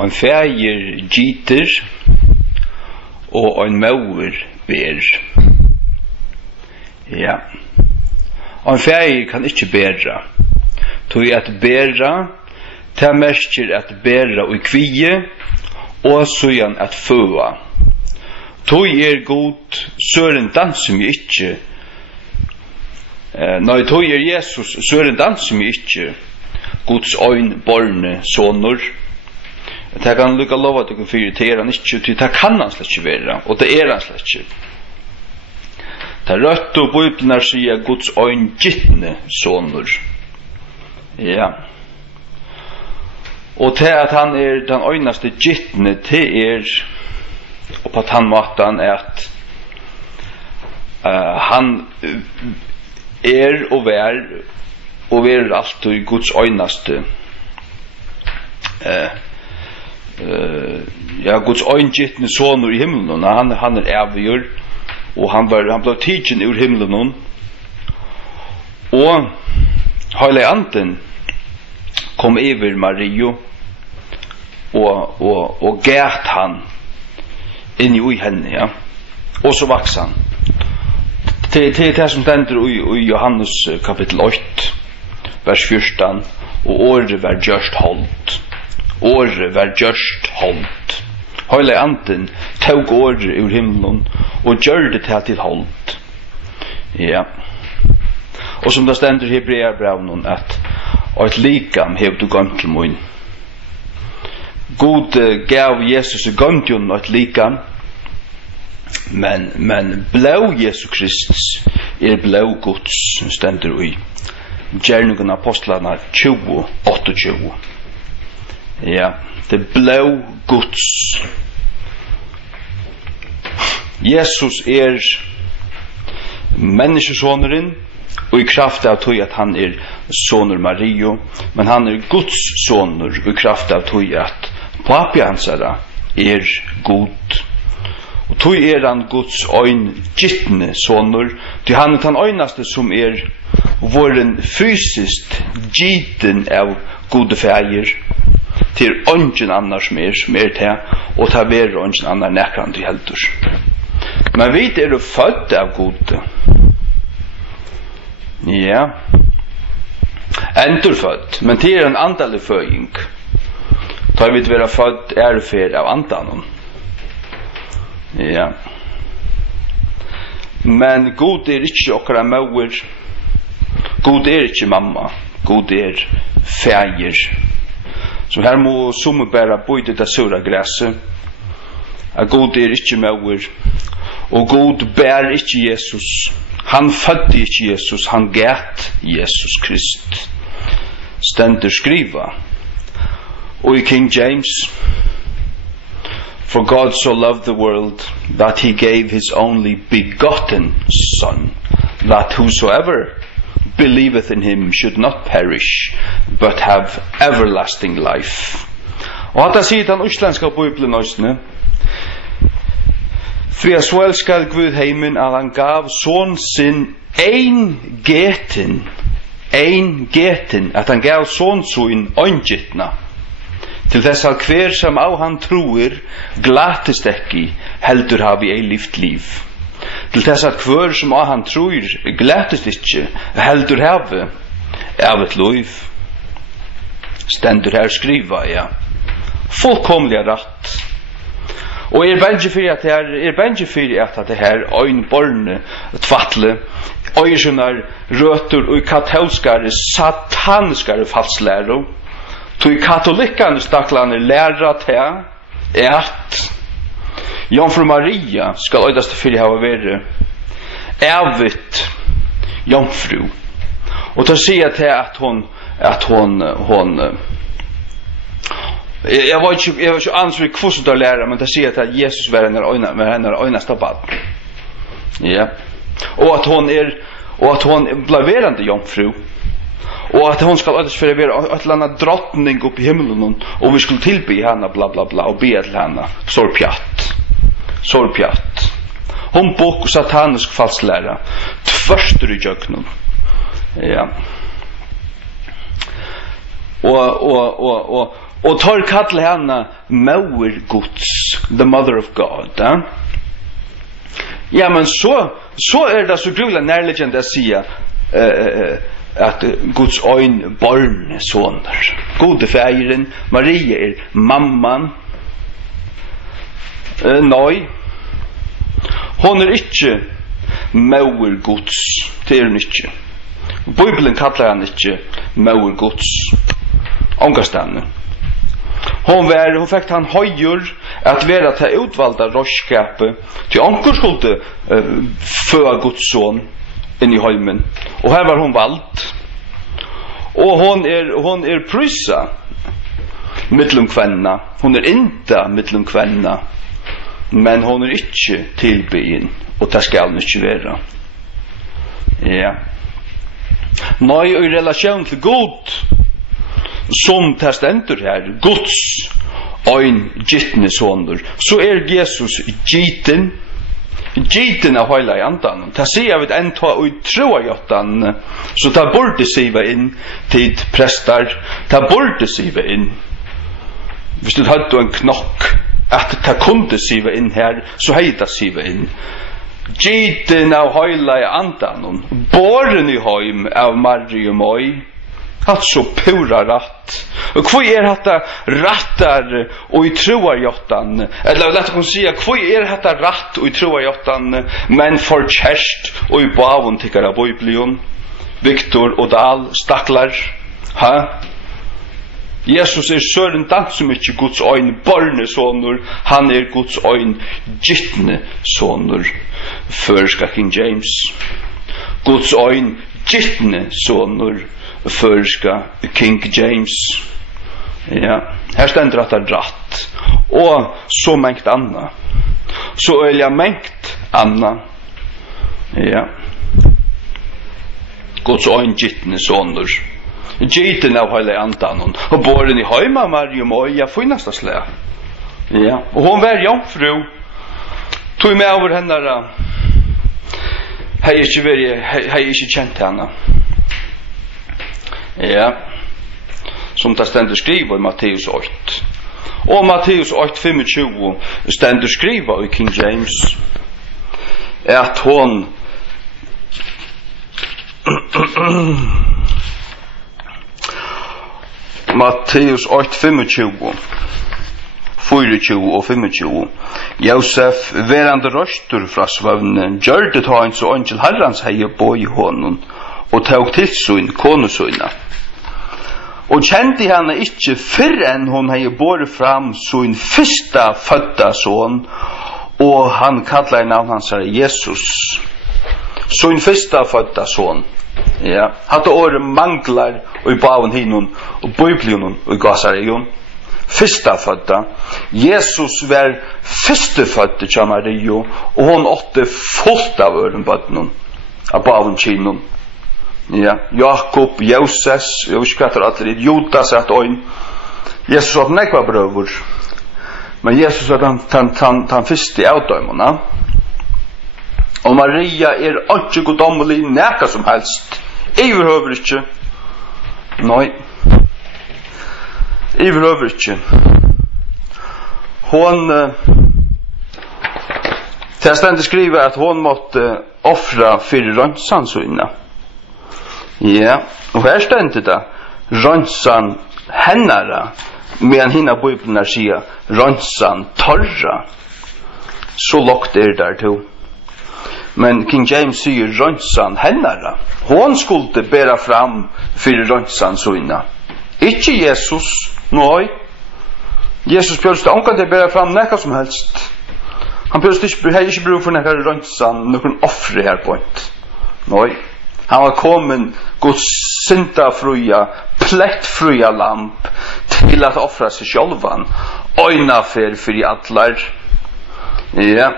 en fægir gitter og en maur ber. Ja. En fægir kan ikke bæra. Tog at bæra, ta merker at bæra og kvie, og søyan at føa. Tog god, søren danser mi ikke. Nei, tog Jesus, søren danser mi ikke. Guds øyn, borne, sonur. Det kan lukka lova at du kan fyre til han ikke, til det kan han slett ikke være, og det han slett ikke. Det rødt og bøyblen sier Guds øyn gittne sonur. Ja. Og til at han den øynaste gittne til og på den måten at han og vær alltid Guds øynaste Guds øyngittne sonur i himmelen, han avgjør, og han ble tidsen ur himmelen, og Heilige Anden kom over Mario, og gæt han inn i henne, ja. Og så vaks han. Til det som stender i Johannes kapittel 8, vers 14, og året var gjørst holdt. Året var gjørst holdt. Heilige Anden tog året ur himmelen, og gjør det til holdt. Ja. Og som det stender i Hebreerbrevnen, at et likam hev du gømt til mun. God gav Jesus gømt jo et likam, men blau Jesus Kristus blau Guds, stender i Gjerningen Apostlarna 20:28. Ja, det blau Guds. Jesus menneskesoneren, og i kraft av tog at han sonur Mario, men han Guds sonur, og i kraft av tog at papi hans god. Og tog han Guds øyn gittne sonur, til han den øynaste som våren fysiskt gitten av gode fægir, til øngen annars som til, og ta ver øngen annar nekrande heldur. Men vi født av gode. Ja. Endurfødt, men til en andalig føying. Da vi være født ærefer av andanen. Ja. Men god ikke okkara mauer. God ikke mamma. God fægir. Så her må summe bæra bøyde det sura græse. At god ikke mauer. Og god bær ikke Jesus. Han fødde ikke Jesus, han gæt Jesus Krist. Stender skriva. Og i King James, for God so loved the world, that he gave his only begotten Son, that whosoever believeth in him should not perish, but have everlasting life. Og hatt sier den uslenska bibelen også, for så elskar Gud heimen at han gav son sin ein geten, at han gav son sin øyngittna, til þess at hver som av han troer glatist ekki, heldur hafi ei lift liv. Til þess at hver som av han troer glatist ekki, heldur hafi av et liv. Stendur her skriva, ja. Fullkomlig rett. Og benge fyrir at det her øynborne tvattle øysunar røtur og katolskare sataniskare falslæro to i katolikkane staklane læra til at Jomfru Maria skal øydast fyrir hava vere evigt jomfru og til å si til at hun jeg var ikke ansvarig hvordan du lærer, men det sier at Jesus var hennes øyneste bad. Ja. Og at hun ble verende jomfru, og at hun skal øynes for å være et eller annet drottning oppe i himmelen, og vi skulle tilby henne, bla bla bla, og be til henne. Sår pjatt. Hun bok satanisk falslæra, tvørster i jøknen. Ja. og tar kallar henne Mauer Guds, the mother of God. Ja, men så det så gruvla nærliggende å si at Guds øyn barn soner. Gode feiren, Maria mamman. Nei, hon ikke Mauer Guds, det hun ikke. Bibelen kallar han ikke Mauer Guds. Ångastane. Hon fikk han høyur at vera til utvalda råskapet til onkur skulle føa Guds son inn i heimen. Og her var hon valgt. Og hon prysa mittlum kvenna. Hon inta mittlum kvenna. Men hon ikke tilbyen, og det skal hon ikke være. Ja. Nei, i relasjon til Gud, som testentur her, Guds øyn gittne soner, så Jesus gitten av høyla i andan. Det sier vi enda og troa jottan, så det burde siva inn til prestar, det burde siva inn. Hvis du hadde en knokk, at det kunde siva inn her, så hei det siva inn. Gitten av høyla i andan, båren i høym av Marium og hatt så pura ratt. Og hvor hatta rattar og i troarjottan, eller lett å si, hvor hatta ratt og i troarjottan, men for kjerst og i bavun tikkara Biblion, Viktor og Dahl, staklar, Jesus søren dansum ikke Guds øyn barnesonur, han Guds øyn gittne sonur, førska King James. Guds øyn gittne sonur, førska King James. Ja, her stendur at det ratt. Og så mengt anna. Så øyla mengt anna. Ja. Guds øyn gittne sonur. Gitten av høyla andanon. Og båren i høyma Marium og jeg finnast av slæ. Ja. Og hon var jomfru. Tog med over henne. Hei ikke kjent henne. Ja. Som det stendur skriva i Matteus 8. Og Matteus 8:25 stendur skriva i King James at hon Matteus 8:25 24 og 25 Josef verande røstur fra svøvnen gjørde ta en så angel herrans heie boi honom og tog til sin konusøyna og kjente henne ikke fyrr enn hun heie båret fram sin fyrsta fødda son og han kallar navn hans Jesus sin fyrsta fødda son. Ja, hatt året manglar og i baven hinnon og Biblion og i Gasareion. Fyrsta fødda. Jesus var fyrste fødda til Mario og hon åtte fullt av ørenbødden av baven kinnon. Ja, Jakob, Joses, jeg vet ikke hva det Judas at øyn. Jesus hadde nekva brøver. Men Jesus hadde han fyrste i avdøymene. Og Maria ikke goddommelig neka som helst. Jeg behøver ikke. Nei. Jeg behøver ikke. Hon til stendig skriver at hon måtte offra fyrir rønnsansøyna. Ja, og her stendig det rønnsan hennara medan hinna Bibelen sier rønnsan torra. Så lågt der to. Men King James sier rønnsan hennara. Hon skulle bæra fram fyrir rønnsan søyna. Ikke Jesus, nei. Jesus bjørste omkant til bæra fram nekka som helst. Han bjørste ikke brug for nekka rønnsan, noen offre her på et. Nei. Han var kommet Guds syndafruja, plettfruja lamp til at offra seg sjálvan. Øyna fyrir atlar. Ja.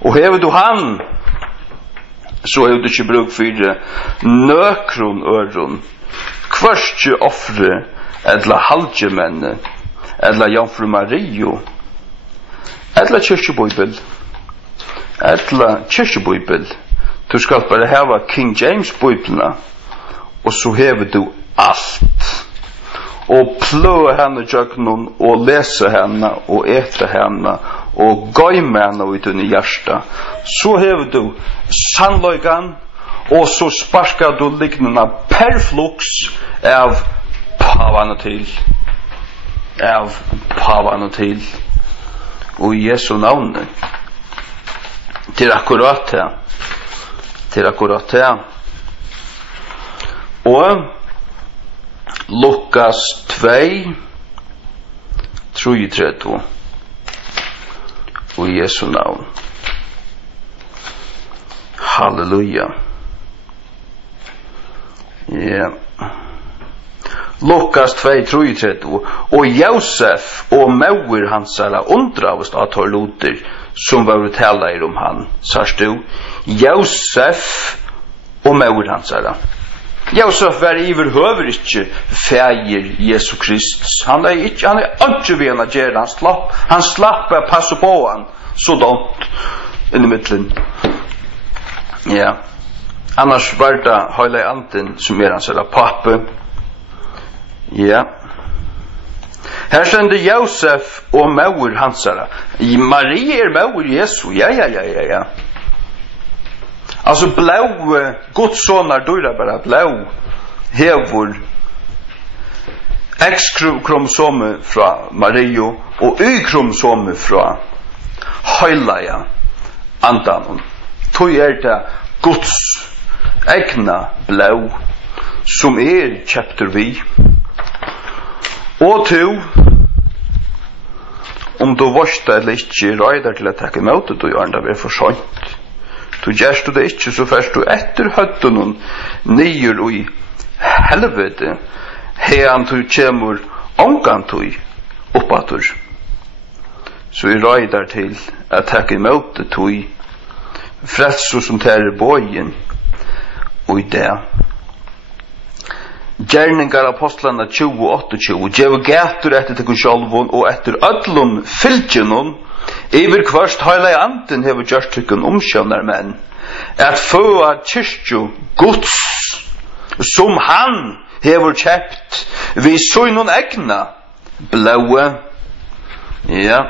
Og hever du han, så hever du ikke bruk for nøkron øron, kvarskje offre, edla halgemenne, edla Jomfru Mario, edla kyrkjebibel, du skal bare heva King James bibelna, og så hever du alt. og pløa henne jøgnon, og lese henne, og etre henne, og gøyme henne ut i hjärsta, så hever du sannløygan, og så sparskar du liknande perflux av pavan til, og i Jesu navn. Til akkurat det. Og Lukas 2, 33, og i Jesu navn. Halleluja. Ja. Lukas 2, 33, og Josef og Mauer hansara undravast av torloter som var talar om han, sars du. Josef og Mauer hansara. Josef var iverhøver ikke fægir Jesu Kristus. Han er ikke ved å gjøre. Han slapp å passe på han så dumt inn i midtelen. Ja. Annars var det Høylig Anden som hans eller pappe. Ja. Her stender Josef og Mauer hansara. Marie Mauer Jesu. Ja. Altså blau Guds sonar dyra bara blau hevur X-kromosome fra Mario og Y-kromosome fra Høylaja Andanon. Tog det Guds egna blau som kjøpter vi. Og to, om du vorsta eller ikke røyder til å takke imot det, du gjør det for sånt. Du gjørst du det ikke, så først du etter høtten nyer i helvete, hean du kjemur omgang du oppatur. Så vi røyder til å takke imot det, du frelso som tærer bøyen, og i det. Gjerningar apostlarna 20:28, djev gætur etter til sjálvun og etter öllum fylgjenun, iver kvørst Høylig Anden hever gjørst tykken omsjønner menn, at føa kyrkju Guds, som han hever kjøpt, vi søgnun egna, blaue, ja,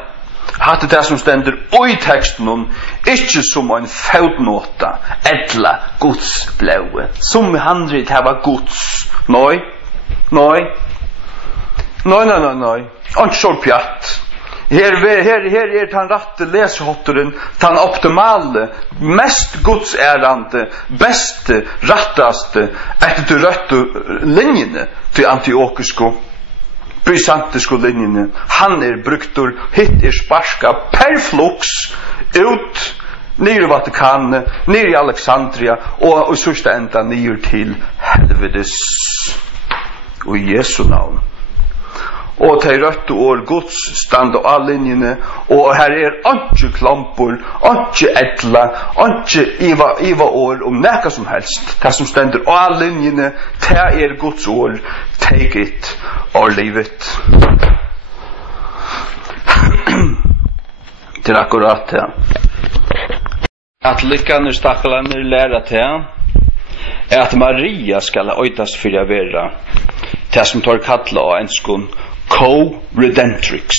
hatt det som stender i teksten, ikke som en fotnota, etla Guds blaue, som handret hava Guds. Nei. Ikke så pjatt. Her han rette lesehotteren, han optimale, mest godsærande, beste, rattaste, etter til røtte linjene til antiokisko, bysantisko linjene. Han bruktor, hitt sparska perflux ut nere i Vatikanen, nere i Alexandria, og i sørste enda nere til helvedes, og i Jesu navn. Og til røtte år Guds stand og alle linjene, og her ikke klampor, ikke etla, ikke iva år om nekka som helst. Det som stender og alle linjene, det Guds år, take it or leave it. Til akkurat det. At lykkane stakklaner læra til at Maria skal øytast fyrir å vera det som tar kalla av enskun co-redentrix.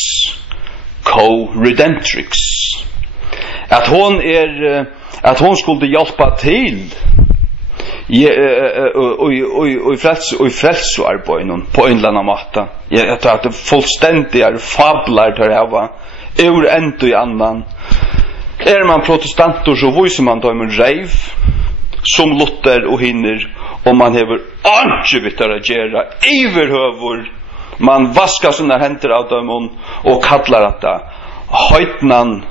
At hon skulle hjelpa til i frelsearbeidet på en eller annen måte. Jeg tror at det fullstendig fablar til å ha ur enda i annan. Man protestanter så viser man dem reiv som Luther og hinner, og man hever ikke vittar å gjøre iverhøver. Man vaskar sånne henter av dem og kallar at det høytnan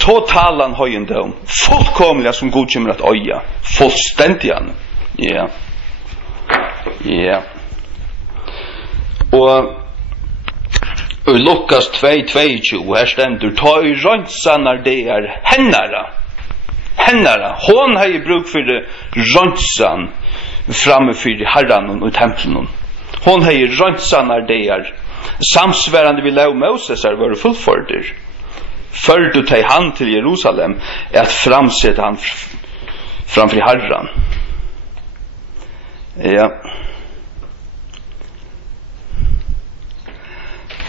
totalan høyendom, fullkomliga som godkjemmer at øya, fullstendigan. Ja. Og i Lukas 2:22 her stendur ta i røntsanar det hennara. Hon har ju bruk för röntsan framme för Herren och templen. Hon har ju röntsanar det samsvärande vid lov Moses var fullförder. Förde till han till Jerusalem att framsätta han framför Herren. Ja.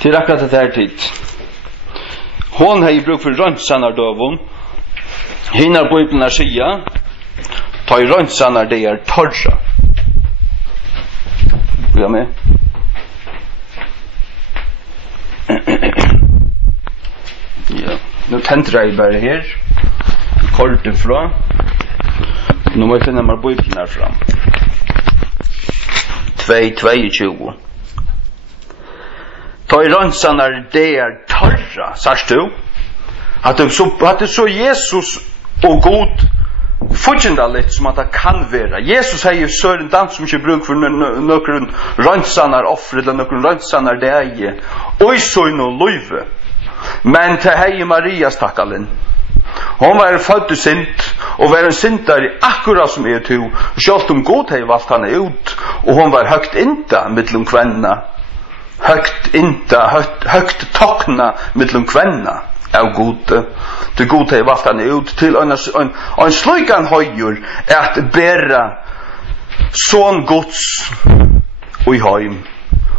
Till akkurat det här tid. Hon har ju bruk för röntsanar dövon. Hinnar bibeln säga, ta i röntsanar det är torra. Är med? Ja, nu tänder jag bara här. Kort ifrån. Nu måste jag finna bibeln här fram. 2:22. Ta i röntsanar det är torra, sagst du? Att det så Jesus och God fortjändaligt som att det kan vara. Jesus har ju sören dans som inte bruk för någon röntsanar offer eller någon röntsanar det är. Oj så in och löjve. Men till hej Marias tackalen. Hon var född i synd och var en syndare akkurat som är to. Själv God har valt henne ut och hon var högt inte mittlom kvinna. Högt tokna mittlom kvinna. Av god. Det god har valt henne ut till en slukan höjur att bära sån gods och i heim.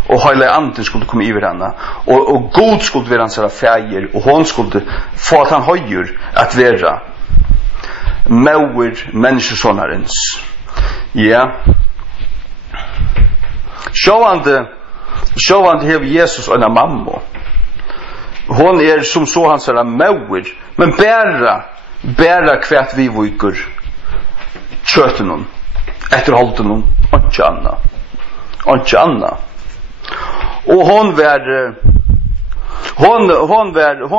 Och hela anden skulle komma över henne. Och god skulle vara hans färger. Och hon skulle få att han höjer att vara mauer människosonarens. Ja. Sjåvande har Jesus en mamma. Hon är som så hans mauer. Men bära kvärt vi viker. Köten hon. Efterhållten hon. Och inte anna. Och hon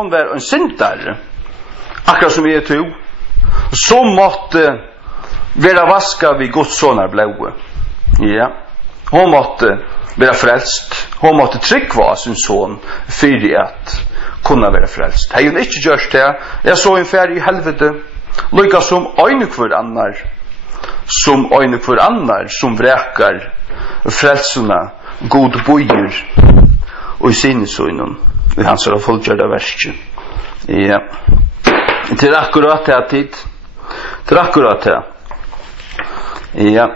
var en syndare. Akkurat som är to. Som måtte vara vaska vid Guds sonar blåe. Ja. Hon måtte vara frälst. Hon måtte tryggva sin son för att kunna vara frälst. Hej hon inte görs det. Jag såg en färg i helvete. Lika som öjne för annar. Som vräkar frälsarna god bojer och i sinnesöjnen i hans har fullgjorda verset. Ja. Till akkurat här tid. Till akkurat här. Ja.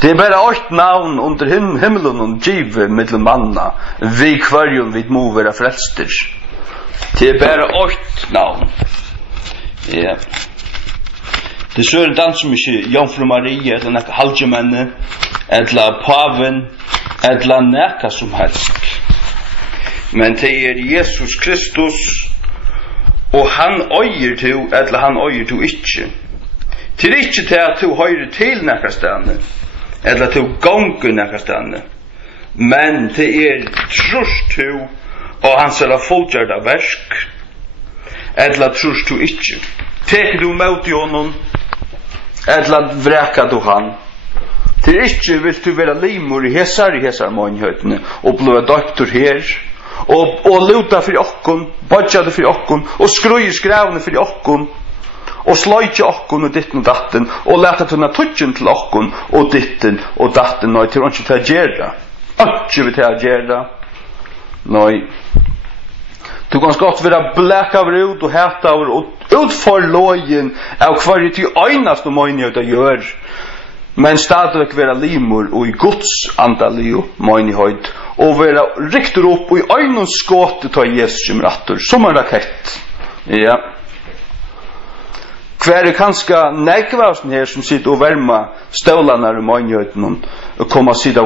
Det är bara 8 navn under himmelen och givet mittel manna. Vi kvarjon vid må vara frälster. Det är bara 8 navn. Ja. Det är så dans som inte Jomfru Maria eller något halvgemänne eller paven eller näka som helst. Men det är Jesus Kristus och han öjer du eller han öjer du inte. Det är inte till att du höjer till näka stande eller att du gånger näka stande. Men det är trust du och hans eller fullgjorda verk eller trust du inte. Tek du mot i honom eller vräka du han. Till inte vill du vara limor i hesar månhötene och blåa doktor här och luta för okkon, badjade för okkon och skruja skrävne för okkon och slöjtja okkon och ditten och datten och läta tunna tutjen till okkon och ditten och datten och till inte till att gärra. Inte vill till att gärra. Nej. Du kan skott vara bläck av ut och häta av och utför lojen av kvar till ögnast och månhöta gör. Men stadigvæk vera limur og i Guds andalio møgnihøyd og vera riktur upp og i øynun skåte ta Jesus som rattur som en rakett. Ja. Hver kanska negvavsen her som sitter og verma støvlanar i møgnihøyden og koma sida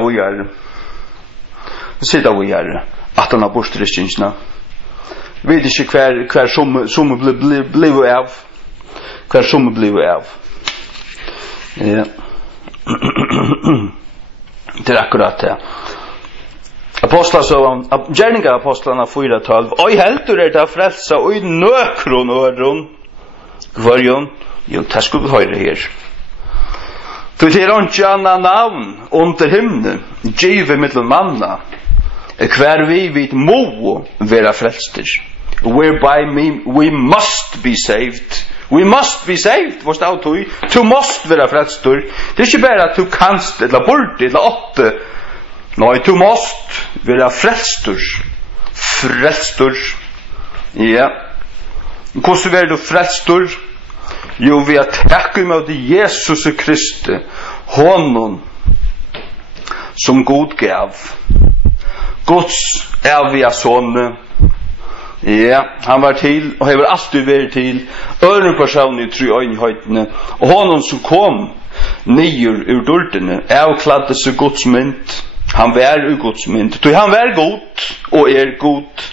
vujare at han har borstristingsna. Vet ikke hver som blivu av ja. Det är akkurat det. Gärningar apostlarna 4:12. Oj heldur det frälsa och i nökron öron. Varjon, jo, det skulle vi höra här. För det är inte annan namn under himlen, givet mittel manna, kvar vi vid må vara frälster. Whereby we must be saved. We must be saved. Vad står det? Du måste vara frälstor. Det är inte bara att du kanst eller borde eller åtte. Nej, du måste vara frälstor. Frälstor. Ja. Hvordan er du frälstor? Jo, vi har takk imot Jesus Kristi. Honom som God gav. Guds evige son. Ja, han var til, og hever alltid vært til, øren person i tre øynhøytene, og honom som kom nyer ur dultene, avkladde seg Guds mynd, han var ur Guds mynd, så han var god, og god,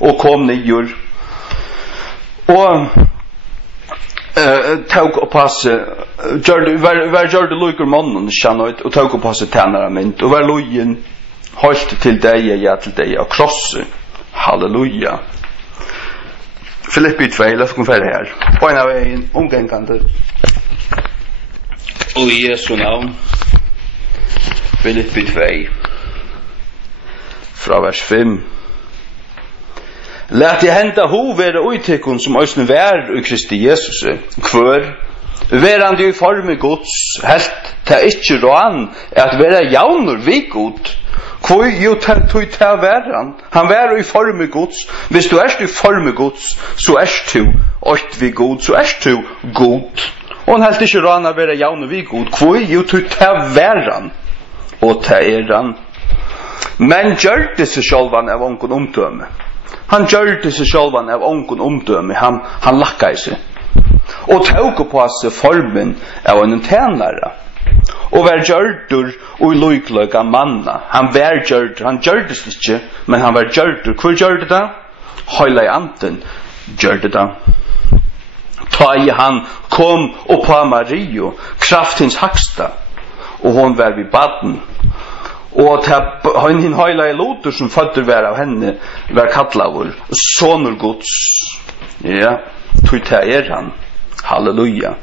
og kom nyer, og tog og passe, var gjør det lykker mannen, kjennet, og tog og passe tænere mynd, og var lojen, holdt til deg, ja til deg, og krosse, halleluja. Filippi 2, la oss komme ferdig her. Og en av veien, omgengende. Og i Jesu navn. Filippi 2. Fra vers 5. Lät jeg henta ho være uitekken som òsne vær i Kristi Jesus. Kvør, verande i forme Guds, helt ta ikkje råan, at være jaunur vi god, hvor jo tog ta væran. Han var i forme Guds. Hvis du i forme Guds, så du åkt vi god, så du god. Og han helt ikke råan å være jaunur vi god, hvor jo tog ta væran, og ta han. Men gjør det seg sjálvan av onken omdømme. Han gjør det seg sjálvan av onken omdømme. Han lakka i seg. Og tog på seg formen av en tænare. Og var gjørdur og lykløka manna. Han var gjørdur, han gjørdes ikke, men han var gjørdur. Hvor gjørde det? Høyla i anten gjørde det. Ta i han kom og på Mario, kraftens haksta, og hon var vid baden. Og han høyla i loter som fødder var av henne, var kattlavur, sonur Guds. Ja, tog ta han. Halleluja.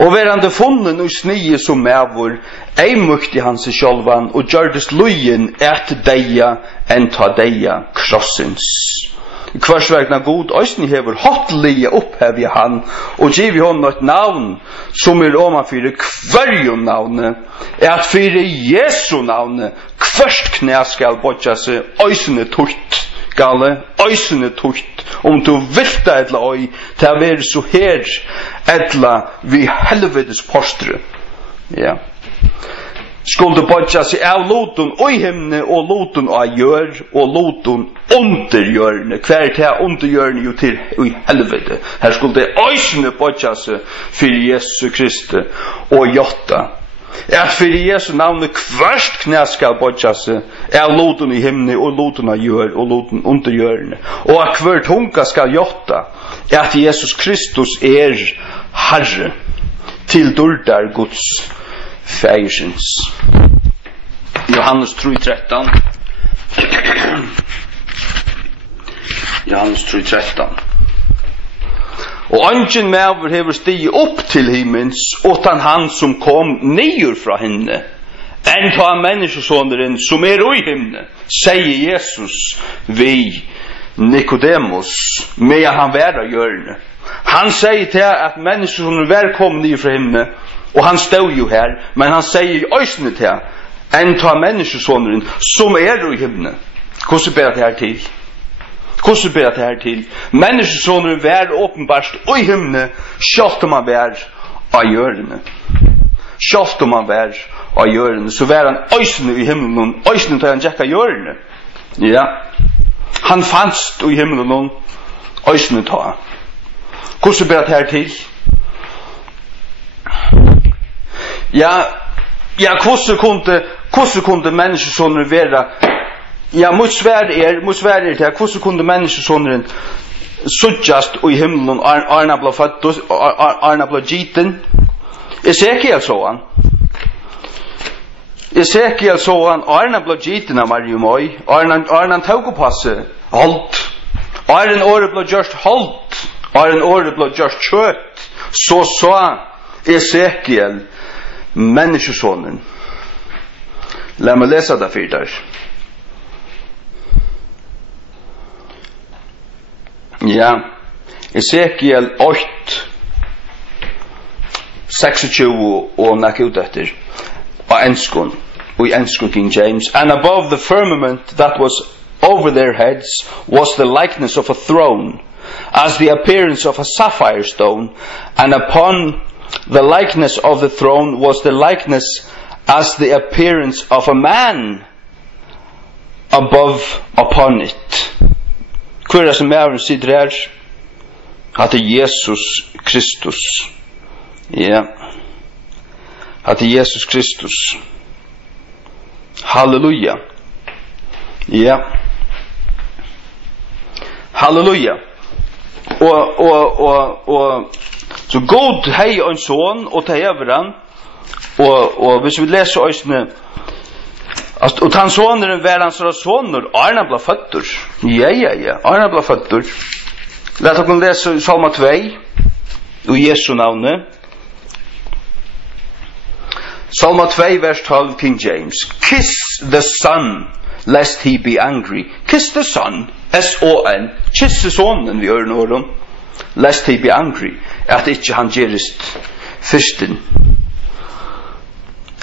Og verande funnen og snige som mævur, ei mukti han seg sjálvan, og gjørdes lujen et deia, enn ta deia krossins. Hvers vegna god òsni hever hotlige opphevja han, og givi hon et navn, som oma fyrir kvarjon navne, at fyrir Jesu navne, hverst knæ skal bodja seg, òsne tutt, gale, òsne tutt, du vilta etla oi, til å være så her, etla vi helvetes postre. Ja. Skulle bodja seg av loten oi himne, og loten av gjør, og loten undergjørende. Hver til undergjørende jo til i helvete. Her skulle det òsne bodja seg for Jesu Kristi og jotta. At for Jesu navnet hverst knæ skal bodja seg, loten i himne, og loten av gjør, og loten undergjørende. Og at hver tunga skal jotta, at Jesus Kristus Herre, til dultar Guds fægersins. Johannes 3:13. Johannes 3:13. Og ungen mæver hever stig opp til himmens, åtan han som kom nyer fra henne, enn ta menneskesåneren som i himne, sier Jesus vi Nikodemus, med han være hjørne. Han sier til at menneskesåneren var kom nyer fra himne, og han stod jo her, men han sier i øysene til enn ta menneskesåneren som i himne. Hvordan ber det her til? Hvordan ber det her til? Menneskesåneren var åpenbart i himne, selv om han var av hjørne. Selv om han var av hjørne, så var han øysene i himmelen, øysene til han tjekka hjørne. Ja. Han fanns i himmelen, øysene til han. Hvordan ber det her til? Ja, hvordan kunne menneskesåneren være? Ja, mot svær er til, hvordan kunne menneskesåneren suttjast i himmelen, Arna ble født, Arna ble giten? Esekiel så han. Esekiel så han, Arna ble giten av Mariumøy, Arna tog på seg, holdt. Arna året ble gjørst holdt, Arna året ble gjørst kjøtt, så Esekiel, menneskesånen. La meg lese det for der. Ja, Esekiel 8, 26 og nakk ut etter, og enskon King James. And above the firmament that was over their heads was the likeness of a throne, as the appearance of a sapphire stone, and upon the likeness of the throne was the likeness as the appearance of a man. above upon it. Hver er som mæren sitter her? At det Jesus Kristus. Ja. At det Jesus Kristus. Halleluja. Ja. Halleluja. Og så god hei en son og ta heveran. Og hvis vi leser øysene, og han sonen var hans soner, Arna ble føtter. Ja. Arna ble føtter. Lad oss lese Salma 2, og Jesu navnet. Salma 2, vers 12, King James. Kiss the son, lest he be angry. Kiss the son, S-O-N. Kiss sonen, vi gjør noe lest he be angry. At ikke han gerist fyrsten.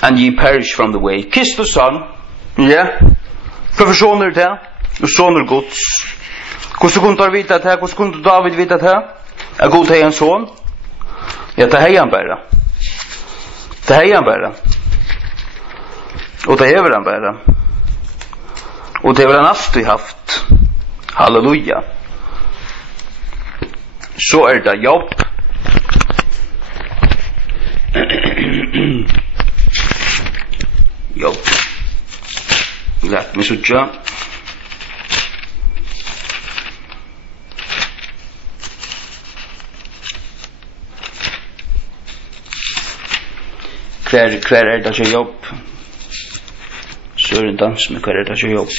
And ye perish from the way. Kiss the son. Ja. Hvorfor soner det? Du soner Guds. Hvordan kunne du vite det? Hvordan kunne David vite det? Er god hei en son? Ja, det hei han bare. Det hei han bare. Og det hever han bare. Og det har han alltid haft. Halleluja. Så er det jobb. Jobb. Lät mig sutja. Hver er det som jobb? Søren dans med hver er det som jobb?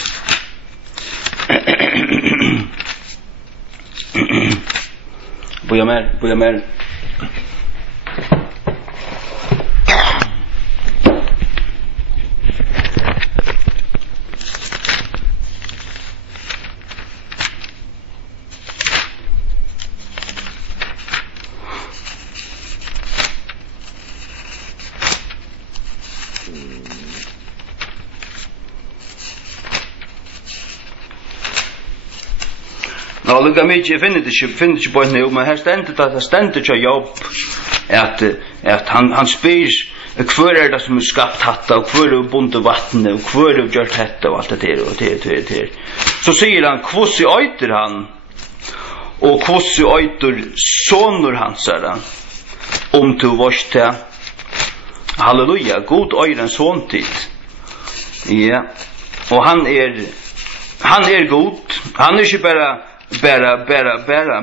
Boja mer. Nå, lukka mykje, jeg finner det ikke på en nu, men her stendet ikke jobb, at han spyr, hver er det som er skapt hatta, og hver er bundet vattnet, og hver er gjort hetta, og alt det der, og det. Så sier han, kvossi øyter han, og kvossi øyter sonur hansara, tu vars til, halleluja, god øyre en sån tid, ja, og han er god, han er ikke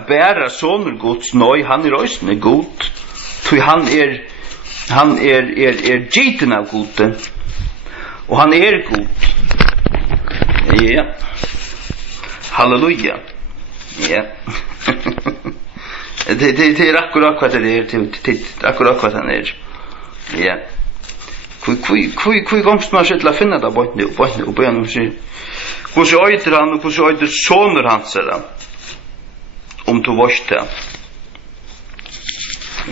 bæra sonur Guds, nøy, han er òsne god, tog han er giten av gode, og han er god, ja, halleluja, ja, det er akkurat hva det er, akkurat hva han er, ja, hvor gomst man seg til å finne det på en og sier, hvordan øyder han og hvordan øyder soner hans er det, du varst det.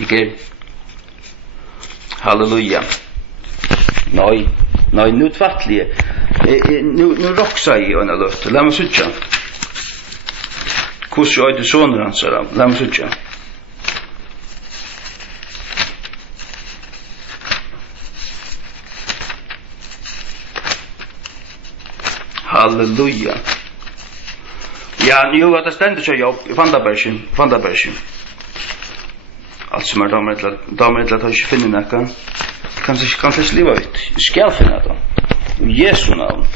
Ikke? Halleluja. Nei, nu tvattlige. Nu roksa i øyne løfte. La meg sutja. Hvordan øyder soner hans er det, la meg sutja. Halleluja. Ja, jo, at det stendet seg jobb i Fandabergen. Alt som er damer til at jeg ikke finner nekka. Kanskje ikke livet ut. Jeg skal finne det. I Jesu navn.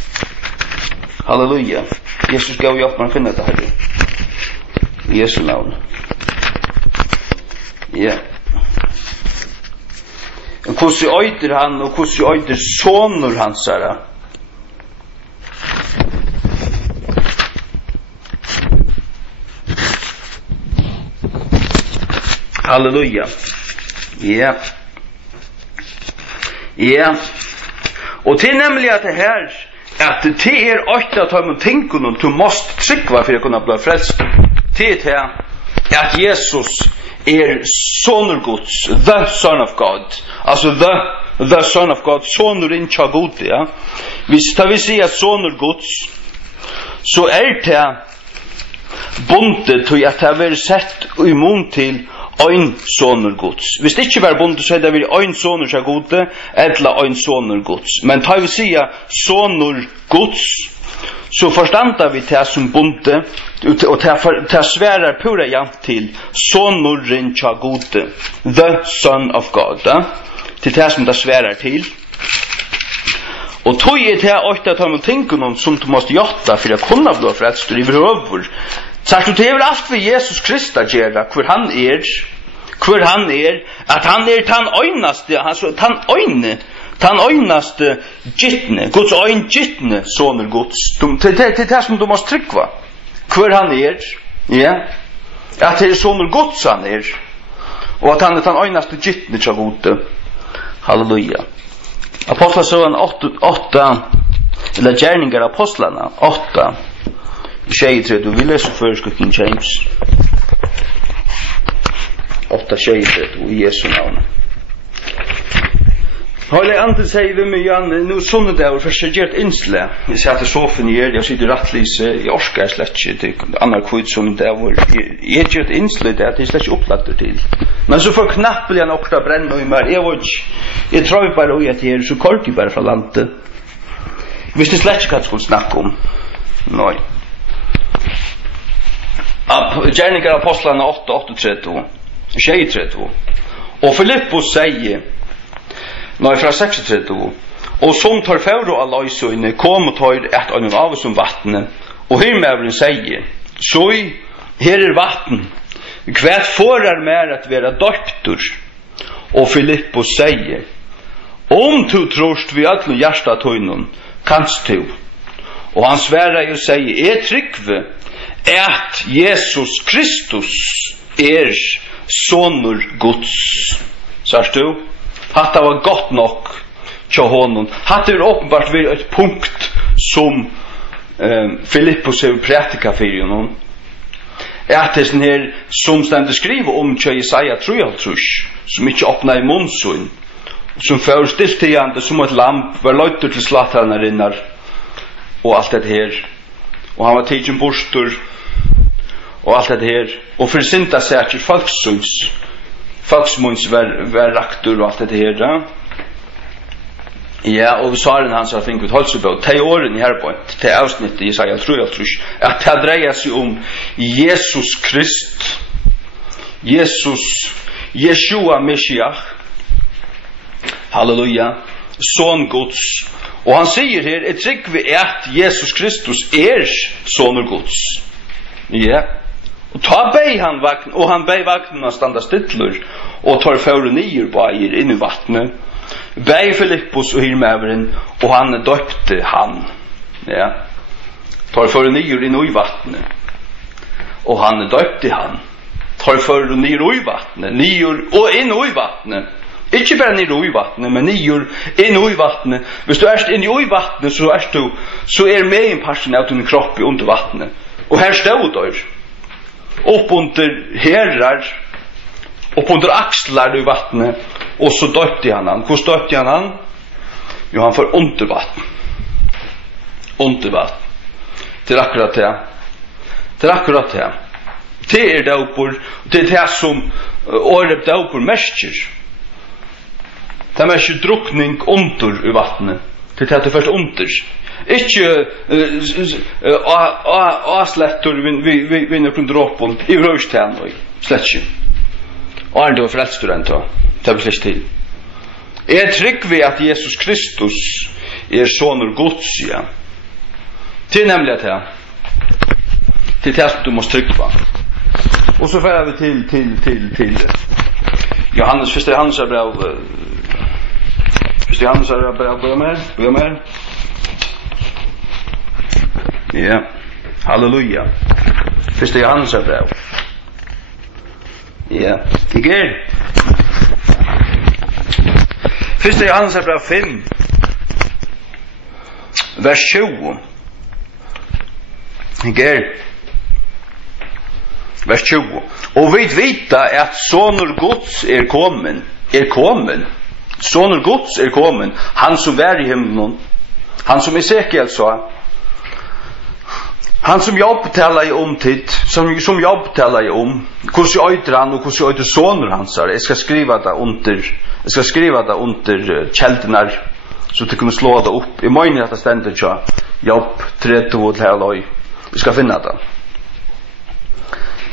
Halleluja. Jesus gav hjelp meg å finne det her. I Jesu navn. Ja. Hvordan øyder han og hvordan øyder soner hans er det? Halleluja. Ja. Ja. Og til nemlig at det her, at det er åtta av de tingene du måste trykva for å kunne bli frelst. Til det at Jesus er sonur Guds, the son of God. Altså the son of God, sonur innkja God, ja. Hvis vi sier sonur Guds, så er det bundet til at det har vært sett i mun til ein sonur Guds. Hvis det ikke var bundet, så er det vært ein sonur til Gode, eller ein sonur Guds. Men ta vi sier sonur Guds, så forstanda vi det som bonde, og det sværer pura jant til sonoren tja gode, the son of God, til det som det sværer til. Og tog det åtta ta med tingene som du måste gjøre for å kunne bli frelst i over. Så du det alt for Jesus Kristus gjør, hvor han at han den øynaste, tan øynaste gittne, Guds øyn gittne, soner Guds. Det det som du måste tryggva. Hvor han ja, at det soner Guds han og at han tan øynaste gittne tja gode. Halleluja. Apostlesøren 8, eller gjerninger av apostlene, 8, 23, vi leser først King James. 8, 23, i Jesu navn. Høylig andre sier vi med Jan, nå sunnedag, først jeg gjør et innsle. Jeg sitter i sofen her, jeg sitter i rattlise, jeg orsker jeg slett ikke, det er annen kvitt sunnedag, jeg gjør et innsle det, det er slett ikke opplagt til. Men så får knappelig han okra brenne i meg, jeg tror bare at jeg så kort jeg bare fra landet. Hvis det slett ikke hva jeg skulle snakke om. Nei. Gjerninger av apostlene 8, 38, 23, og Filippus sier, fra 36, og som tar fævro av løysøyne, kom og tar et av av som vattne, og hirmævren sier, «Soi, her vatten, hva forar mer at vera døptur?» Og Filippus sier, «Om du trost vi alle hjärsta tøynen, kanst du?» Og han sværer og sier, «Jeg tryggve at Jesus Kristus sonur Guds.» Sørst du? Hatta var gott nok tja honom. Hatta er åpenbart ved et punkt som Filippus har prætika fyrir honom. At det sånn her som stendet skriver om tja Jesaja 3, som ikke åpna i munnsun, som fører stiltigande som et lamp, var løyter til slattrannarinnar, og alt det her. Og han var tidsin bostur, og alt det her. Og for sinta sækir Falksmunds var raktur og alt det her, da. Ja, og svaren hans har finket holdsebød, de årene i herrbønt, de avsnittet i Jesaja 3, at det dreier seg om Jesus Krist, Jeshua Meshiach, halleluja, son Guds, og han sier her, jeg trykker at Jesus Kristus son Guds. Ja. Og ta bei han vakn, og han bei vaknen å standa stidler, og tar føre nyer bæger inn i vattnet. Bei Filippus og hirmæveren, og han døpte han. Ja. Tar føre nyer inn i vattnet, og han døpte han. Tar føre nyer i vattnet, nyer og inn i vattnet. Ikke bare nyer i vattnet, men nyer inn i vattnet. Hvis du inn i vattnet, så med en parten av din kropp under vattnet. Og her stod der. Upp under herrar, upp under axlar i vattnet, og så døpte han. Hvor døpte han? Jo, han får under vatten. Under vatten. Det akkurat det. Det akkurat det. Det døper, det det som året døper mestjer. Det mestjer drukning under i vattnet. Det det først under. Ikke avslettur vi noen dråpen i røystean slett ikke. Og det var frelstur enn da. Det var slett til. Jeg trykker at Jesus Kristus sonur Guds, ja. Det nemlig at det. Det det som du må trykke på. Og så fører vi til Johannes, første Johannes brev. Første Johannes brev, bøy mer. Ja, halleluja. Første Johannes brev. Ja, ikke Første Johannes brev 5, vers 20. Ikke vers 20. Og vi vita at sonur Guds kommen. Sonur Guds kommen. Han som var i himmelen. Han som Esekiel sa. Han som Jobb talar i om tid, som Jobb talar i om, hvordan øyder han og hvordan øyder soner hans. Jeg skal skriva det under kjeldenar så du kunne slå det upp. I morgen att det ständer tja, jobb, 30 till hela. Vi ska finna det.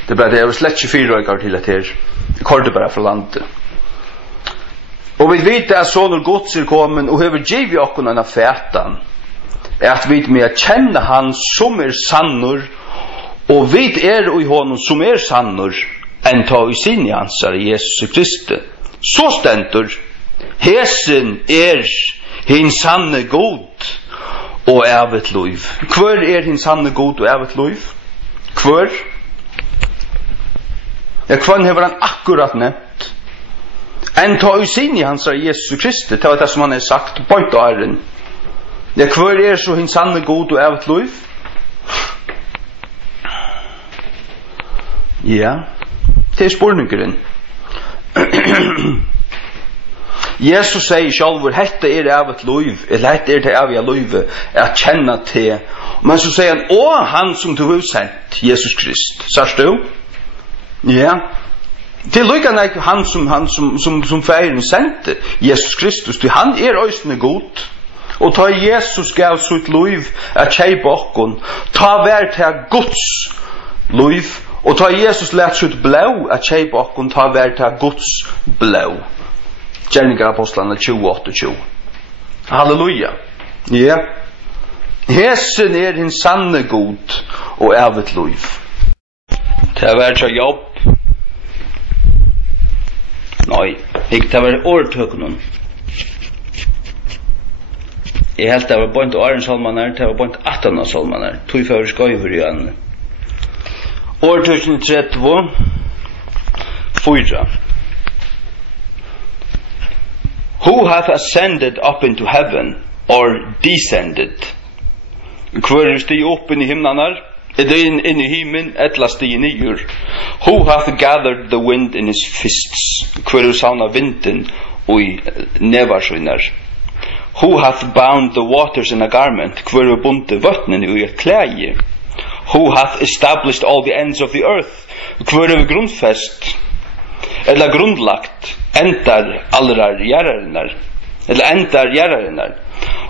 Det bara det är slett 24 år till att här. Korte bara för landet. Och vi vet att sonur Guds kommen och över givet oss en fätan. Att vi med känna han som sannor och vi i honom som sannor än ta i sin ansar Jesus Kristus. Så stendur hesen hin sanne god og evet liv. Hvor hin sanne god og evet liv? Hvor? Ja, kvann hever han akkurat nevnt. En ta i sin hans Jesus Kristus, det var det som han har sagt på point og æren. Ja, hvor så hin sanne god og evet liv? Ja, det spurningeren. Jesus sier sjálfur, hetta evet liv, eller hetta det evige livet, at kjenna til. Men så sier han, å han som du har sendt, Jesus Krist. Sørst du? Ja. Til lykkan han som feiren sendte, Jesus Kristus, han øysene god. Og ta Jesus gav sitt liv, at kjeipa okkon, ta vær til Guds liv, og ta Jesus let sitt blå, at kjeipa okkon, ta vær til Guds blå. Gjerningar apostlene 28-20. Halleluja. Ja. Hesen hin sanne god og evet liv. Det har vært jobb. Nei, ikke det har vært åretøkenen. Jeg helt det var bønt årensalmaner, det var bønt 18 salmaner. 2 fører skøyver i annet. Åretøkenen 30, 4. Who hath ascended up into heaven, or descended? Hvor stig upp in i himnanar? Det in i himmen, etla stig nyer. Who hath gathered the wind in his fists? Hvor sauna vinden og i nevarsunar? Who hath bound the waters in a garment? Hvor bunte vattnen i et klæje? Who hath established all the ends of the earth? Hvor grundfest? Eller grundlagt? Endar allrar gjerrarinnar. Eller endar gjerrarinnar.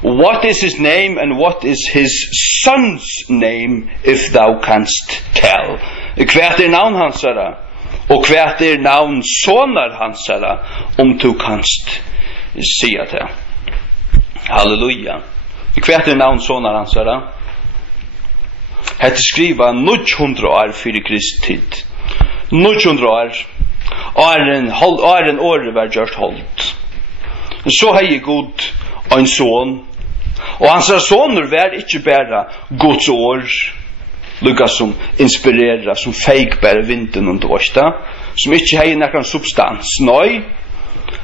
What is his name and what is his son's name, if thou canst tell? Kvært navn hansara, og kvært navn sonar hansara, du kanst sia det. Halleluja. Kvært navn sonar hansara. Hette skriva 900 år fyrir Kristtid. 900 år. Åren året var gjort holdt. Så hei god en son, og hans soner var ikke bare Guds år, lukka som inspirera, som feik bare vinden under årsta, som ikke hei nekkan substans. Nei,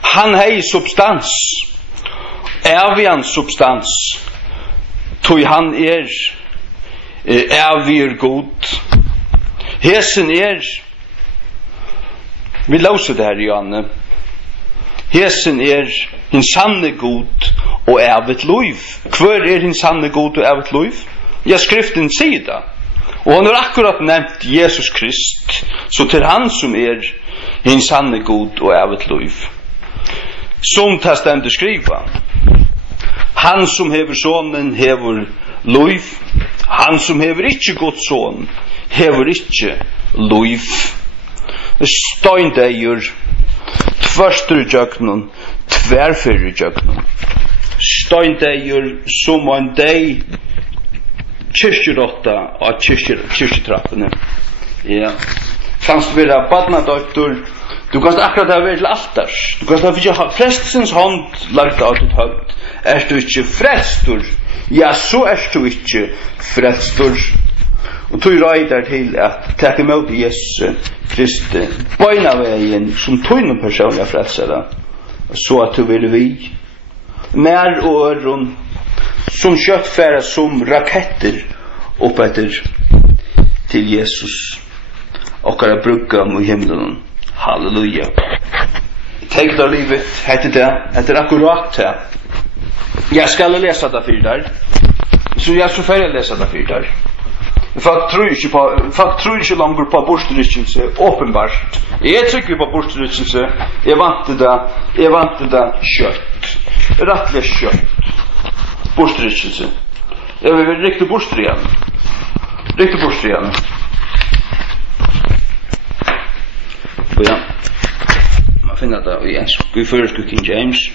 han hei substans, evian substans, tog han evig god. Hesen vi lauser det her, Johanne. Hesen hin sanne god og evet liv. Hvor hin sanne god og evet liv? Ja, skriften sier det. Og han har akkurat nevnt Jesus Krist, så til han som hin sanne god og evet liv. Som testamentet skriva. Han som hever sonen hever liv. Han som hever ikke god son hever ikke liv. Steindeir, tverstur i jöknun, tverfyr i jöknun. Steindeir som en deg kyrkjerotta av kyrkjetrappene. Ja. Kanst vera badnadøytur, du kanst akkurat ha vært til altars. Du kanst ha fyrir frelsens hånd lagt av ditt høyt. Du ikke frelstur? Ja, så du ikke frelstur. Og tog røyder til at takk imot Jesus Kristi bøyna veien som tog noen personlige frelsere, så at du vil vi mer og øron som kjøttfæra som raketter opp etter til Jesus okkara bruggam i himmelen. Halleluja. Tenk da livet heter det, etter akkurat det. Jeg skal lese det for deg, så jeg skal ferdig lese det for deg. Folk tror ikke langer på bortrykkelse, åpenbart. Jeg trykker på bortrykkelse, jeg vant det kjøtt. Rettelig kjøtt. bortrykkelse. Jeg vil riktig bortry igjen. Riktig bortry igjen. Og ja, man finner det igjen. Vi fører King James.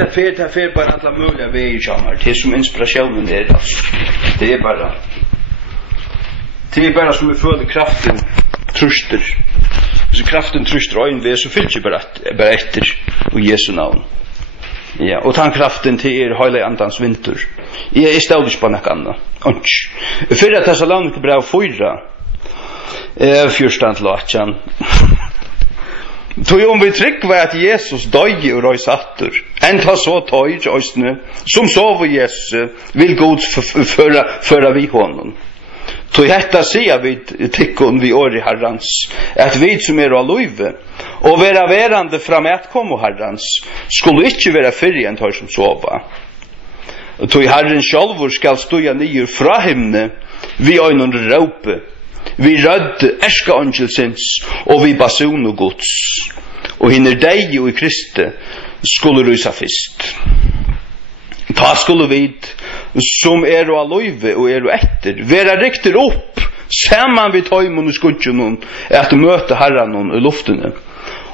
Det er bare alle mulige veier, det som inspirasjonen det er bare. Det er bare som vi føler kraften truster. Hvis kraften truster øyn ved, så fyllt ikke bare etter og Jesu navn. Ja, og den kraften til høylig andans vinter. Jeg er stadig på noe annet. Fyrre Thessalonika brev 4, fyrstand til 18. Tog om vi tryggva at Jesus døg og røys atter, enta så tøyr òsne, som sov i Jesus, vil God føra vi honom. Tog hetta sia vi tikkun vi åri herrans, at vi som av løyve, og vera verande fram etkomo herrans, skulle ikkje vera fyrre enn tøyr som sova. Tog herren sjálvur skal stuja nyer fra himne, vi øynun råpe, vi rødde erska angelsins, og vi basun og gods. Og hinner deg og i Kristi skulle rysa fyrst. Ta skulle vid, som og aløyve og og etter, vera rikter opp, saman vid tøymon og skudjonon, at møte herranon i luftene.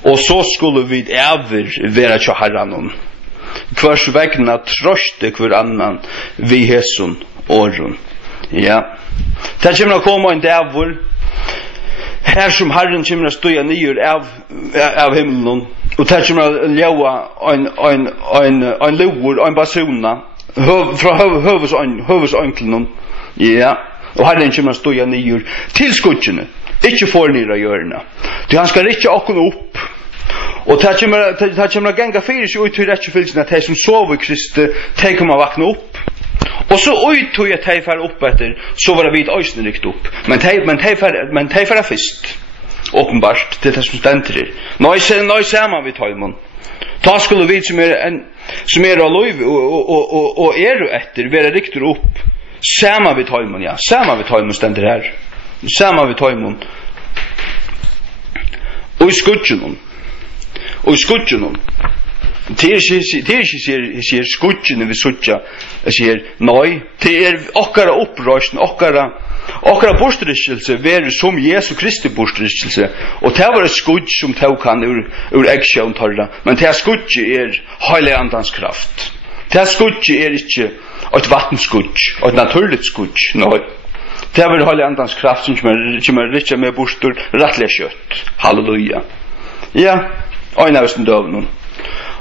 Og så skulle vid ever vera tja herranon. Kvars vegna troste hver annan vi hesun åren. Ja. Det kommer å komme en dævor her som Herren kommer å støya nyer av himmelen, og det kommer å ljøa en lover, en basuna fra høvesønkelen. Ja, og Herren kommer å støya nyer til skudjene, ikke for nere hjørne. Han skal ikke åkne opp, og det kommer å genga fyrir seg ut til rettjefylsen at de som sover i Kristi, de kommer å vakne opp. Og så tog jeg teg fær opp etter, så var det vidt øysene rykt opp. Men teg fær fyrst, åpenbart, til det som stenter. Nå ser man vidt høymon. Ta skulle vi som av løyve og etter, være rykt opp. Ser man vidt høymon, ja. Ser man vidt høymon stenter her. Ser man vidt høymon. Og i skudgenon. Det ikke sier skudgene vi sutja, sier nei, det okkara opprørsning, okkara bortrykkelse, være som Jesu Kristi bortrykkelse, og det var et skudg som tog han ur eggsjøen torra, men det skudget heilig andans kraft. Det skudget ikke et vattenskudg, et naturligt skudg, nei. Det var heilig andans kraft som kommer rikja med bortur rettelig kjøtt. Halleluja. Ja, øyne av sin døvnum.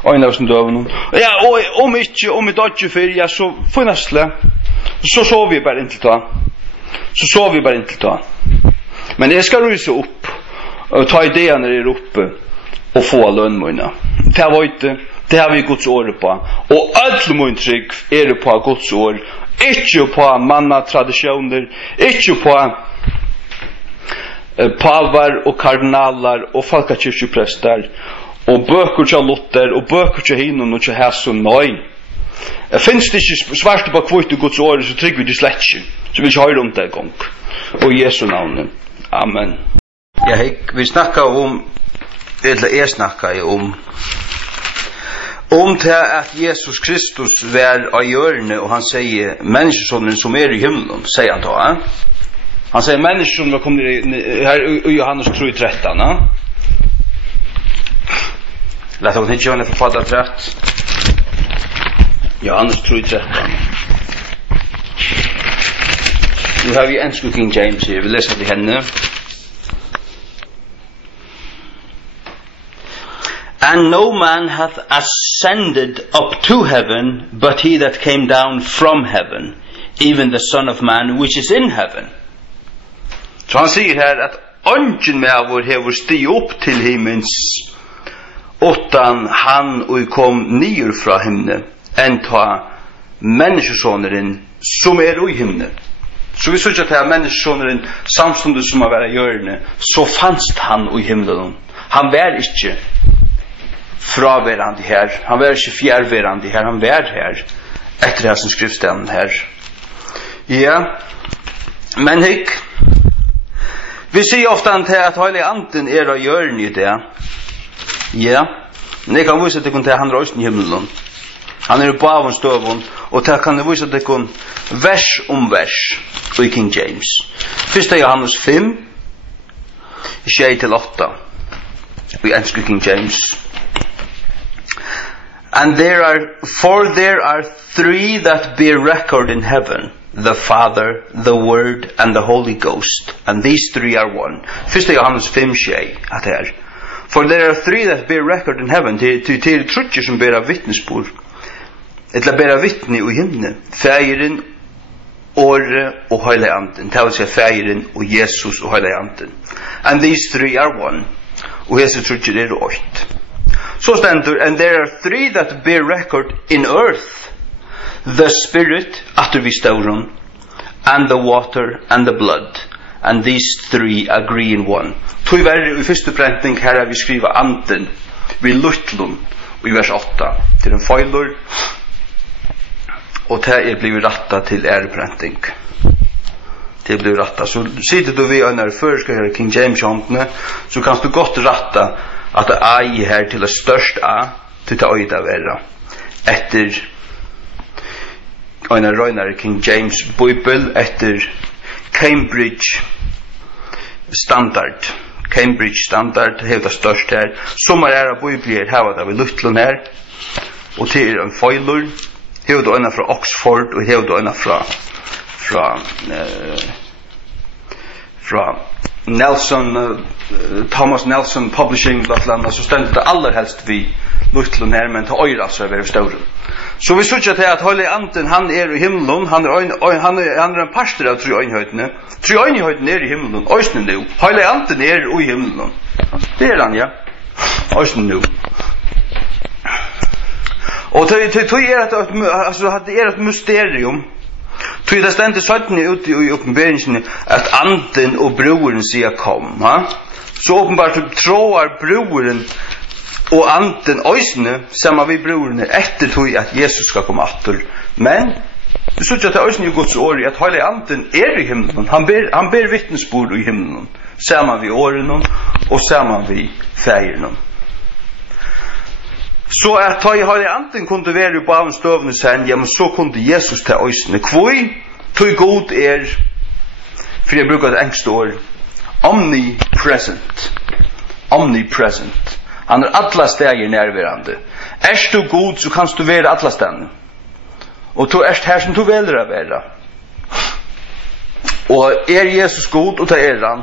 Ja, og om vi dodger fyrir, ja, så funnastle, så sov vi bare inntil ta. Men jeg skal ryse opp, og ta ideene oppe, og få lønnmøyna. Det har vi Guds år på, og alle mun trygg på Guds år, ikke på mannatradisjoner, ikke på pavar og kardinaler og folkekirkeprester, og bøker til Luther, og bøker til Hinnon og til Hæsson, nei. Finns det ikke svart på kvitt i Guds år, så trygg vi det slett ikke. Så vi ikke høyre om det en gang. Og Jesu navn. Amen. Vi snakket jeg snakket om til at Jesus Kristus var av hjørne, og han sier, menneskesonen som i himmelen, sier han da. Han sier, menneskesonen var kommet her i Johannes 3:13, Lät oss inte göra för fatta trätt. Johannes 3:13. Nu har vi en King James här. Vi läser till henne. And no man hath ascended up to heaven, but he that came down from heaven, even the Son of Man which is in heaven. Så han säger här att ungen med vår hever stig upp till himmens, utan han og kom nyer fra himne, enn ta menneskesåneren som i himne. Så vi synes at menneskesåneren samstundet som var i hjørne, så fanns han i himlen. Han var ikke fraverande her, han var ikke fjärverande her, han var her, etter hans skriftstenen her. Ja, men hikk, vi sier ofte til at heilig anden av hjørne i det. Ja, Men jeg kan vise at det kan han røysten i himmelen. Han er på av støvun, og det kan jeg vise at det kan vers vers i King James. 1. Johannes 5, 6-8. Vi elsker King James. And there are three that bear record in heaven, the Father, the Word, and the Holy Ghost. And these three are one. 1. Johannes 5, 6, at her. For there are three that bear record in heaven, til trutjer som bera vittnesbord. Etla bera vittne i himne, Fægeren, Åre og Høylig Anden. Det vil si Fægeren og Jesus og Høylig Anden. And these three are one. Og hese trutjer 8. Så stendur, and there are three that bear record in earth, the Spirit, after vi stauron, and the water, and the blood. And these three agree in one. Tog verre i første prenting her har vi skriva anden, vi luttlun, i vers 8, til en feilor, og det blivit ratta til æreprenting. Det blir ratta. Så sitter du vi under førska her King James håndene, så kan du godt ratta at det er her til det største A, til det øyda vera. Etter en røynar King James Bible, etter Cambridge Standard. Cambridge Standard hev det største her. Sommar av Bibler heva det ved Luttlund her, og til en feilor. Hev det øyna fra Oxford, og hev det øyna fra Nelson, Thomas Nelson Publishing, så stendet det allerhelst vi Luttlund her, men til øyra så er vi større. Så vi sutja til at Høylig Anden, han er i himmelen, han er en pastor av treøynhøytene. Treøynhøytene er i himmelen, øysene nu. Høylig Anden er i himmelen. Det er han, ja. Øysene nu. Og det er et mysterium. Tog det stendet 17 ute i oppenberingen at anden og broren sier kom. Ha? Så åpenbart tråar broren og anden øysene sammen med brorene etter tog at Jesus skal komme atter. Men vi synes at det øysene er Guds ord i at Høylig Anden er i himmelen. Han ber vittnesbord i himmelen sammen med årene og sammen med fægerne. Så at Høylig Anden kunne være på av støvende sen, ja, men så kunne Jesus til øysene. Kvoi, tog god er, for jeg bruker et engst ord, omnipresent. Omnipresent. Han er alla steder nærværende. Erst du god, så kan du være alla steder. Og du erst her som du velger å være. Og er Jesus god, og det er han,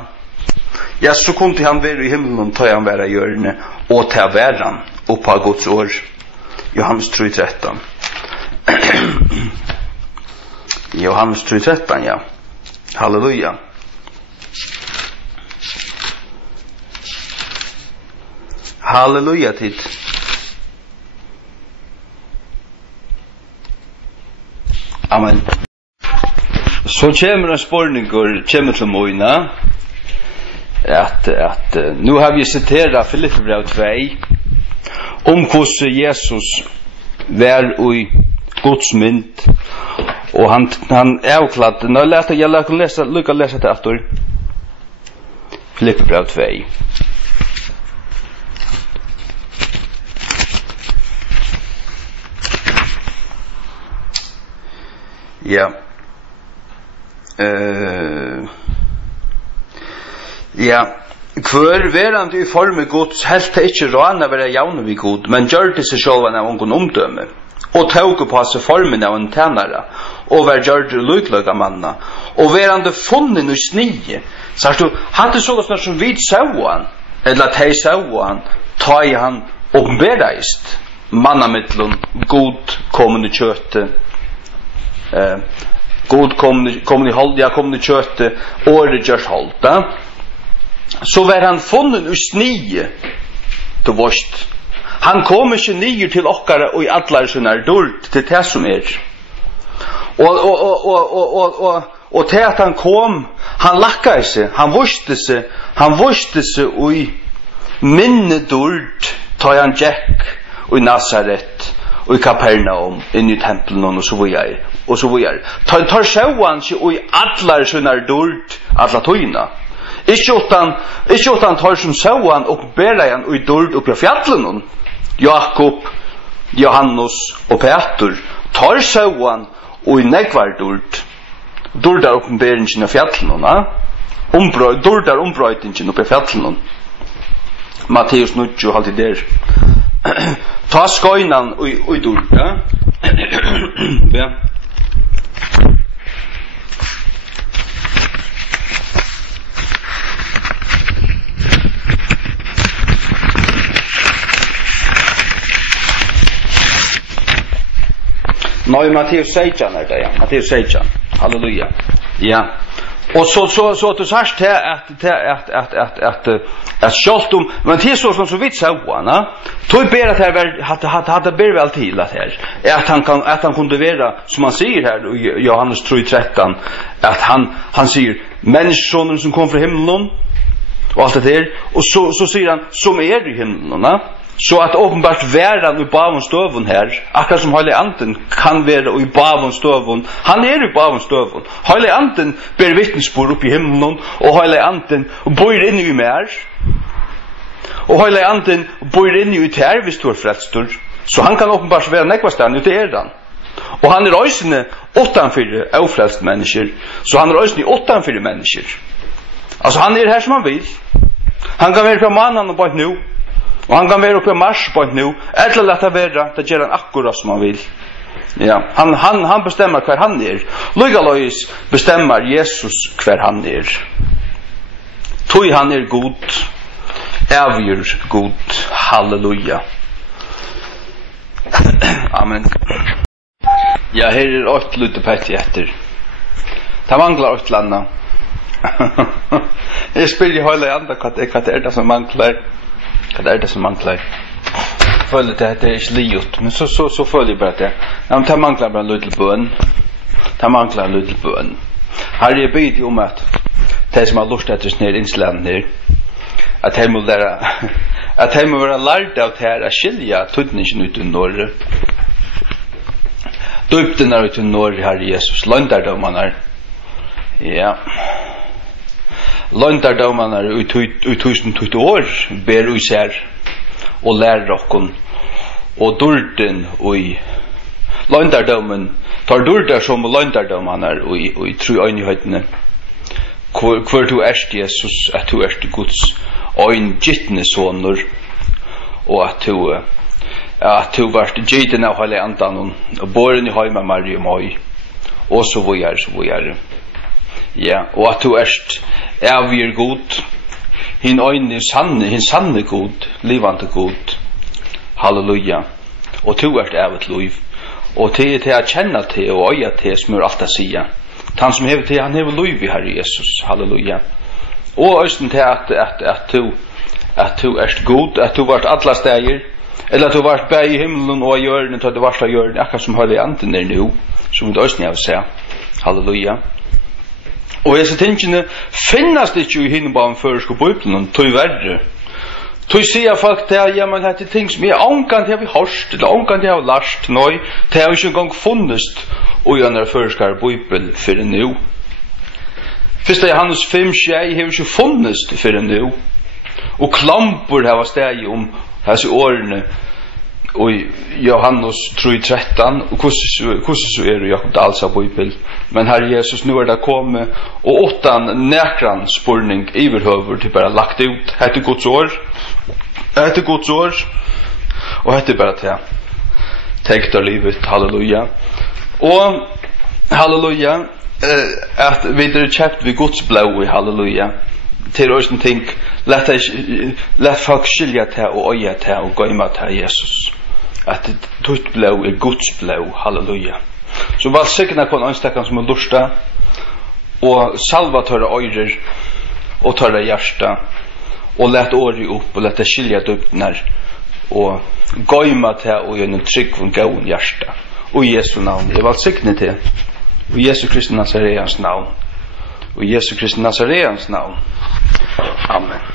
ja, så kunne han være i himmelen, ta han være i hjørne, og ta være han, oppa Guds år. Johannes 3:13. Johannes 3:13, ja. Halleluja. Halleluja tid. Amen. Så kommer en spørninger, kommer til Moina, at nu har vi citeret Filippebrev 2, om hvordan Jesus var i Guds mynd, og han avkladde, jeg kan lese det etter, Filippebrev 2. Ja. Ja. Hver verande i form Guds helt ikke råna være javne vi god, men gjør det seg selv av ungon omdømme, og tåg på seg formen av en tænare, og vær gjør det lykløyga manna, og verande funnen og snige. Så du, hadde sånn som vi sauan, eller teg sauan, ta i han oppenbereist, mannamidlun, god kommende kjøte, god kommende hold, ja, kommende kjøte, året gjørs holdt, så var han funnen og snige til vårt. Han kom ikke nye til okkara og i atlar som er dult til det som er. Og til at han kom, han lakka seg, han vuste seg og i minne dult ta han Jack og i Nazaret og i Kapernaum inn i tempelen og så videre. Og så videre. Tar sjåan seg og i atlar som er dult atla tøyna. Ikke utan tar som sauan og bera han og i dult oppi fjallene. Jakob, Johannes og Petur tar sauan og i nekvar durdar oppenberingen av fjallene, durdar ombrøytingen oppe i fjallene. Matteus 9, alltid der. Ta skøynan og i durda. Ja. Nei, Matteus 16 det, ja. Matteus 16. Halleluja. Ja. Og så du sagt at skjalt om, men det så som så vidt sauene, tog ber at det ber vel til at her, at han kunne være, som han sier her, i Johannes 3:13, at han sier, menneskesonen som kom fra himmelen, og alt det der, og så sier han, som i himmelen, så at åpenbart væran i bavens støvun her, akkurat som Heilig Anden kan være i bavens støvun, han i bavens støvun. Heilig Anden ber vittnesbord opp i himmelen, og Heilig Anden bor inni i mer, og Heilig Anden bor inni i ter hvis du er frelstur, så han kan åpenbart være nekvastan ute han. Og han øysene åttanfyrir aufrelst mennesker, så han øysene åttanfyrir mennesker. Altså han her som han vil. Han kan være på mannen og bare nu, og han kan være oppe i mars på nu, eller lett det være, det gjør han akkurat som han vil. Ja, han bestemmer hver han Lykalois bestemmer Jesus hver han Tog han god, avgjør god. Halleluja. Amen. Ja, her 8 lute petti etter. Det manglar 8 landa. Jeg spiller i Heilig Ande hva det som manglar. Hva det som manglar? Jeg føler det ikke liot, men så føler jeg bare det. Ja, men det manglar bare en liten bøn. Det manglar en liten bøn. Her er jeg bygd om at de som har lyst etter sned innslanden her, at de må lære, at de må være lært av det her, at skilja tøytningen ut i Norge. Døypten ut i Norge, Herre Jesus. Løndardommene. Ja. Løndardommene ut 1000 år ber ut seg og lærer okken. Og durden og løndardommen tar durdar som løndardommene og i tru øynehøytene. Hvor du erst Jesus, at du erst Guds øyn gittne sonur, og at du vart gittne av Heilig Andan og boren i heima Mariam og så vågjere. Ja, og at du erst avgjør god, hin øyne sanne god, livande god. Halleluja. Og du erst evet liv. Og til å kjenne til og øye til som er alt å sige. Han som hever til, han hever liv i Herre Jesus. Halleluja. Og østen til at du erst god, at du vart alla steder, eller at du vart bæg i himmelen og i hjørnet, og du vart av hjørnet, akkurat som Heilig Anden nu, som vi østen jeg vil se. Halleluja. Og disse tingene finnes det ikke i hinnebanen føreske bøyblen, tog verre. Tog sier folk til, ja, men dette ting som jeg omgang til har vi hørst, eller omgang til har vi lært, nøy, det har vi ikke engang funnest, og gjerne føreskare bøybel for nu. 1. Johannes 5:6 har vi ikke funnest for nu, og klamper har steg om disse årene, og Johannes 3:13, og hvordan så det Jakob Dalsa bøybel. Men Herre Jesus, nu det kommet, og åttan nekran spurning iverhøver til bare lagt ut. Hette Guds år, og hette bare til tekt av livet. Halleluja. Og halleluja, at vi kjøpt vi Guds blå i halleluja. Til åsen ting, lett folk skilja til og øye til og gøyma til Jesus. At tutt blå Guds blå. Halleluja. Så vel sikkert på en ønstekken som lusta, og salva tørre øyrer, og tørre hjärsta, og lett året opp, og lett skilja døpner, og gøyma til og gjennom tryggvun gøyn hjärsta. Og i Jesu navn, jeg vel sikkert til, og Jesu Kristi Nazareans navn, og Jesu Kristi Nazareans navn. Amen.